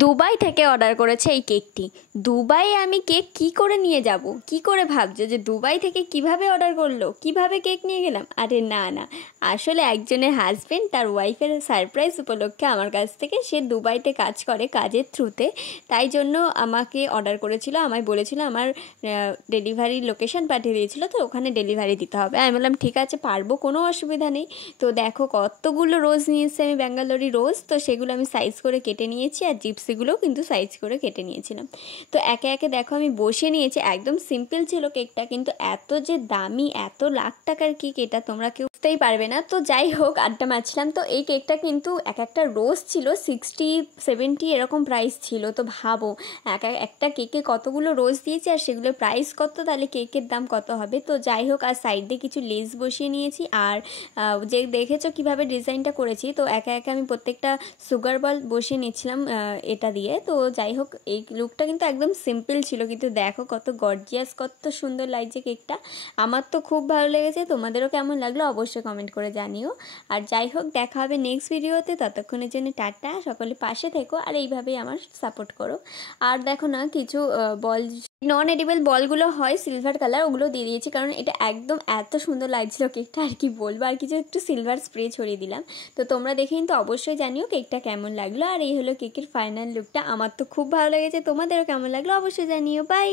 Dubai থেকে order করেছে এই কেকটি। দুবাইয়ে আমি কেক কি করে নিয়ে যাব? কি করে ভাবছো যে দুবাই থেকে কিভাবে অর্ডার করলো, কিভাবে কেক নিয়ে গেলাম? আরে না না, আসলে একজনের হাজবেন্ড তার ওয়াইফের সারপ্রাইজ উপলক্ষে আমার কাছ থেকে, সে দুবাইতে কাজ করে কাজের থ্রুতে, তাই জন্য আমাকে অর্ডার করেছিল। আমায় বলেছিল আমার ডেলিভারি লোকেশন পাঠিয়ে দিয়েছিল, তো ওখানে ডেলিভারি দিতে হবে। আমি বললাম ঠিক আছে, পারবো, কোনো অসুবিধা নেই। তো দেখো কতগুলো রোজ নিয়ে এসেছি আমি, ব্যাঙ্গালোরি রোজ। তো সেগুলো আমি সাইজ করে কেটে নিয়েছি, আর জিপসিগুলোও কিন্তু সাইজ করে কেটে নিয়েছিলাম। তো একে একে দেখো আমি বসে নিয়েছি। একদম সিম্পল ছিল কেকটা, কিন্তু এত যে দামি, এত লাখ টাকার কেক, এটা তোমরা কেউ বুঝতেই পারবে না। তো যাই হোক, আড্ডা মারছিলাম। তো এই কেকটা কিন্তু এক একটা রোজ ছিল 60-70 এরকম প্রাইস ছিল। তো ভাবো একটা কেকে কতগুলো রোজ দিয়েছি, আর সেগুলোর প্রাইস কত, তাহলে কেকের দাম কত হবে। তো যাই হোক, আর সাইড দিয়ে কিছু লেস বসিয়ে নিয়েছি। আর যে দেখেছো কিভাবে ডিজাইনটা করেছি, তো একে একে আমি প্রত্যেকটা সুগার বল বসিয়ে নিচ্ছিলাম এটা দিয়ে। তো যাই হোক, এই লুকটা কিন্তু একদম সিম্পল ছিল, কিন্তু দেখো কত গর্জিয়াস, কত সুন্দর লাগছে কেকটা। আমার তো খুব ভালো লেগেছে। তোমাদেরও কেমন লাগলো অবশ্যই কমেন্ট করে জানিও। আর যাই হোক, দেখা হবে নেক্সট ভিডিওতে। ততক্ষণের জন্য টাটা, সকলে পাশে থেকো আর এইভাবেই আমার সাপোর্ট করো। আর দেখো না, কিছু বল, নন এডিবল বলগুলো হয় সিলভার কালার, ওগুলো দিয়ে দিয়েছি, কারণ এটা একদম এত সুন্দর লাগছিল কেকটা, আর কি বলবো। আর কিছু একটু সিলভার স্প্রে ছড়িয়ে দিলাম। তো তোমরা দেখে কিন্তু অবশ্যই জানিও কেকটা কেমন লাগলো। আর এই হলো কেকের ফাইনাল লুকটা। আমার তো খুব ভালো লেগেছে, তোমাদেরও কেমন লাগলো অবশ্যই জানিও। বাই।